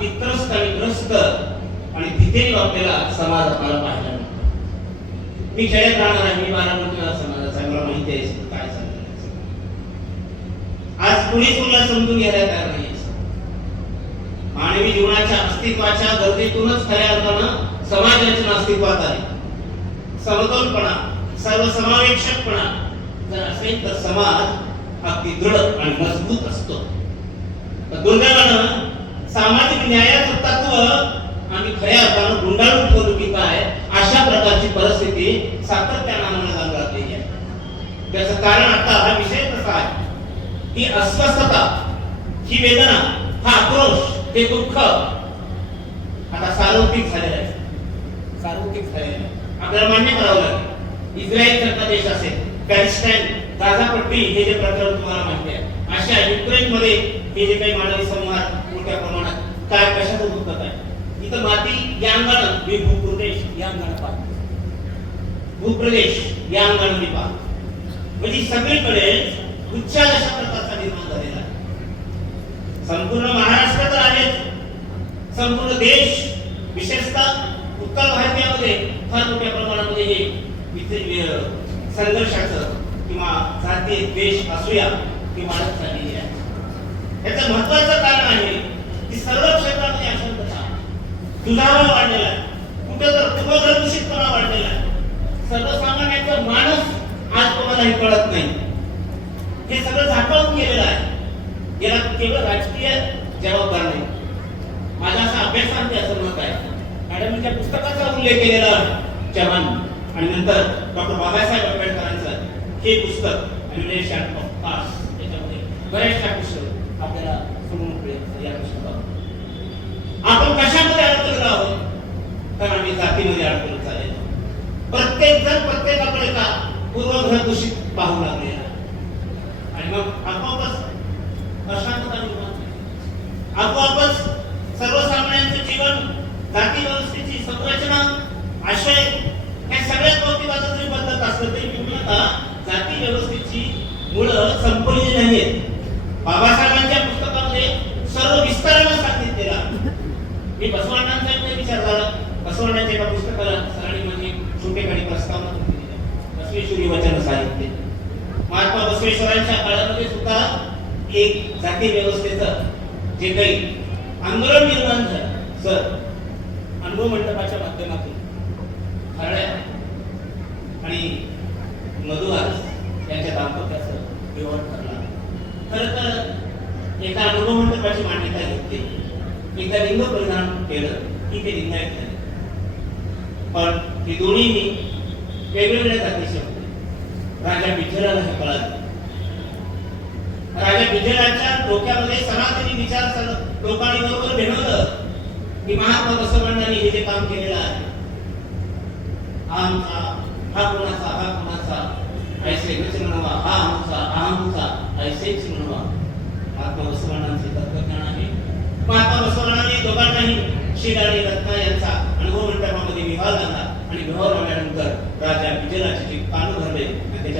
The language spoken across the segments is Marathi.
तित्रस्त आणि ग्रस्त आणि तिथेही आपल्याला समाज आपल्याला पाहायला मिळतो. मी खेड्यात राहणार आहे मी मला बारामतीला समाजाचा आहे मला माहिती आहे काय चाललंय. आज कुणीच तुला समजून घ्यायला तयार नाही मानवी जीवनाच्या अस्तित्वाच्या गरजेतूनच खऱ्या अर्थानं समाज रचना अस्तित्वात आहे. समतोलपणा सर्वसमावेशकपणा जर असेल तर समाज अगदी दृढ आणि मजबूत असतो. दुर्दैवानं सामाजिक न्यायाचं तत्व आणि खऱ्या अर्थानं गुंडाळून ठेवलं की काय अशा प्रकारची परिस्थिती सातत्यानं आम्हाला जाणवू लागलेली आहे. त्याचं कारण आता हा विषय कसा आहे ही अस्वस्थता ही वेदना हा आक्रोश हे दुःख आता सार्वत्रिक झालेलं आहे. सार्वत्रिक झालेलं आहे. आपल्याला मान्य करावं लागेल. इस्रायल सारखा देश असेल पॅलेस्टाईन गाझापट्टी हे जे प्रकरण तुम्हाला माहिती आहे अशा युक्रेन मध्ये हे जे काही मानवी संबंध काय कशाचं दुःख आहे इथं माती या अंगानं मी भूप्रदेश या अंगानं पाहतो भूप्रदेश या अंगानं मी पाहतो म्हणजे सगळीकडे उच्चार अशा प्रकारचा निर्माण झालेला आहे. संपूर्ण महाराष्ट्र तर आहेच. संपूर्ण देश विशेषतः उत्तर भारतीयामध्ये फार मोठ्या प्रमाणामध्ये हे इथे संघर्षाचं किंवा जातीय द्वेष असूया ही वाढत चाललेली आहे. याचं महत्वाचं कारण आहे की सर्व क्षेत्रामध्ये अशांतता दुधावा वाढलेला आहे. कुठं तर पूर्वदूषितपणा वाढलेला आहे. सर्वसामान्यांचा माणूस आज कोणालाही कळत नाही. हे सगळं झाकळून गेलेलं आहे. याला केवळ राजकीय जबाबदार नाही. माझा असा अभ्यासांचे असं मत आहे. मॅडमच्या पुस्तकाचा उल्लेख केलेला चव्हाण आणि नंतर डॉक्टर बाबासाहेब आंबेडकरांचं हे पुस्तक आणि ऑफ कास्ट याच्यामध्ये बऱ्याचशा पुस्तक आपल्याला समोर या पुस्तकात आपण कशा तर आम्ही जातीमध्ये अडकून चालेल. प्रत्येक जण प्रत्येकाकडे का पूर्वग्रह दूषित पाहू लागले. आणि मग आपोआपच अशांतता निर्माण आपोआप आपोआपच सर्वसामान्यांचं जीवन जाती व्यवस्थेची संरचना आशय या सगळ्याच बाबतीत आता जरी बदलत असलं तरी पूर्णतः जाती व्यवस्थेची मुळं संपलेली नाहीत बाबासाहेबांच्या पुस्तकामध्ये सर्व विस्तारानं सांगितलेलं आहे. मी बसवण्णांचा एक विचार झाला बसवण्णाच्या एका पुस्तकाला सरांनी म्हणजे छोटेखानी प्रस्तावना दिली आहे. वचन साहित्य महात्मा बसवेश्वरांच्या काळामध्ये सुद्धा एक जाती व्यवस्थेचं जे काही आंदोलन निर्माण झालं सर अनुभव मंडपाच्या माध्यमातून खरड्या आणि मधुआस यांच्या दाम्पत्याचं व्यवहार ठरला. खर तर एका अनुभव मंडपाची मान्यता घेतली. एकदा लिंग परिणाम केलं की ते लिंगायत झाले पण हे दोन्हीही वेगवेगळ्या जातीचे होते. राजा विठ्ठलाला हे कळालं. राजा विठ्ठलाच्या डोक्यामध्ये सनातनी विचार लोकांनी बरोबर भेटवलं की महात्मा बसवण्णांनी हे जे काम केलेलं आहे. आमचा हा कोणाचा हा कोणाचा ऐसे हेच म्हणवा हा आमचा हा आमचा ऐसेच म्हणवा महात्मा बसवण्णांचे तत्वज्ञान आहे. महात्मा बसवण्णांनी दोघांनाही शिल आणि रत्ना यांचा अनुभव मंडपामध्ये विवाह झाला आणि विवाह झाल्यानंतर राजा विजयाचे जे कान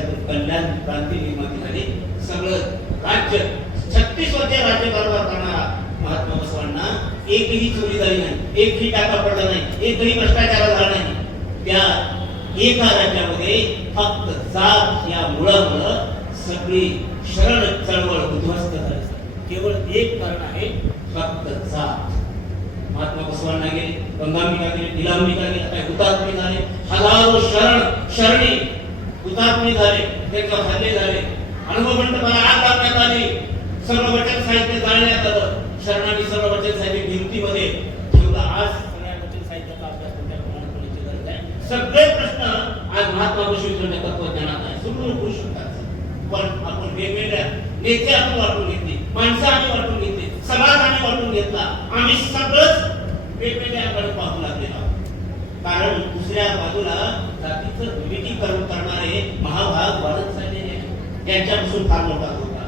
त्याच्यातून कल्याण क्रांती निर्माण झाली. सगळं राज्य छत्तीस वर्ष राज्यकारभार करणारा महात्मा बसवांना एकही चोरी झाली नाही एकही टाका पडला नाही एकही भ्रष्टाचार झाला नाही. त्या एका राज्यामध्ये फक्त जात या मुळामुळं सगळी शरण चळवळ उद्ध्वस्त झाली. केवळ एक कारण आहे फक्त जात. महात्मा बसवांना गेले गंगामिका गेले निलांबिका गेले काय हुतात्मे झाले. हजारो शरण शरणी हुतात्मे झाले त्यांच्यावर हल्ले झाले. अनुभव मंडपाला आग लावण्यात आली. सर्व वचन साहित्य जाळण्यात आलं. शरणाने सर्व वचन साहित्य भिंतीमध्ये ठेवलं. आज सगळ्या वचन साहित्याचा अभ्यास मोठ्या प्रमाणात होण्याची आहे. सगळे प्रश्न आज महात्मा विश्वविद्यालय तत्वज्ञानात आहे. सुरू होऊ शकतात पण आपण वेगवेगळ्या नेते आपण वाटून घेतले माणसं आम्ही वाटून घेतली समाज आम्ही वाटून घेतला. आम्ही सगळंच वेगवेगळ्याकडे पाहू लागलेलो आहोत. कारण दुसऱ्या बाजूला जातीचं विविधीकरण करणारे महाभाग वाढत चाललेले आहेत यांच्यापासून फार मोठा होता.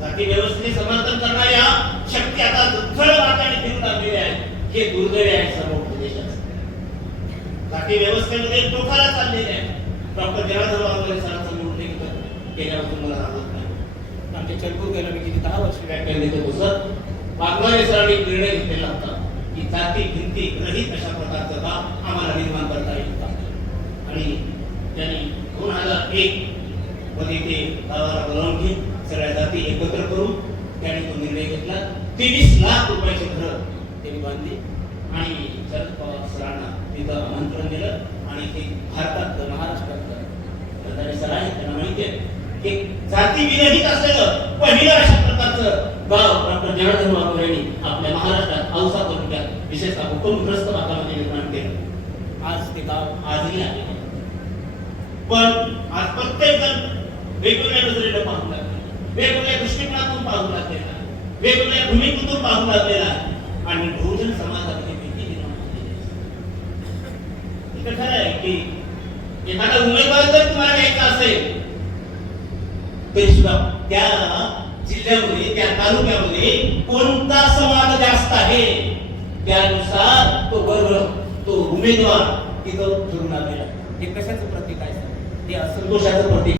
जाती व्यवस्थेने समर्थन करणाऱ्या शक्ती आता दुर्धळ मार्गाने फिरून लागलेल्या आहेत हे दुर्दैव आहे सर्व प्रदेशात जाती व्यवस्थेमध्ये टोकाला चाललेले आहे. डॉक्टर जनार्दन वाघमारे सरांचं मी उल्लेख मला राहत नाही. आमच्या चलपूर गेला मी किती दहा वर्ष व्याख्यान देत होतो सर. वाघमारे सरांनी निर्णय घेतलेला होता. की जाती भिंती रहित अशा प्रकारचं गाव आम्हाला निर्माण करता येईल आणि त्यांनी दोन हजार एक मध्ये ते गावाला बोलावून घेऊन सगळ्या जाती एकत्र करून त्याने तो निर्णय घेतला. तेवीस लाख रुपयाचे घर त्यांनी बांधली. आणि शरद पवार सरांना तिथं आमंत्रण दिलं. आणि ते भारतात महाराष्ट्रात प्रधानी सर आहेत त्यांना माहिती आहे. की जाती विरहित असलेलं पहिलं अशा प्रकारचं गाव डॉक्टर जनार्दन बाबू यांनी आपल्या महाराष्ट्रात औसा तालुक्यात विशेषतः भूकंपग्रस्त भागामध्ये निर्माण केलं. आज ते गाव आजही आहे. पण आज प्रत्येक जण वेगवेगळ्या नजरेने पाहू लागले. वेगवेगळ्या दृष्टिकोनातून पाहू लागलेला वेगवेगळ्या भूमिकेतून पाहू लागलेला आणि बहुजन समाजातली भीती निर्माण झालेली खरं आहे की एखादा उमेदवार जर तुम्हाला घ्यायचा असेल तरी सुद्धा त्या जिल्ह्यामध्ये त्या तालुक्यामध्ये कोणता समाज जास्त आहे? त्यानुसार तो वर्ग तो उमेदवार तिथं ठरून आलेला हे कशाचं प्रतीक आहे? हे असंतोषाचं प्रतीक.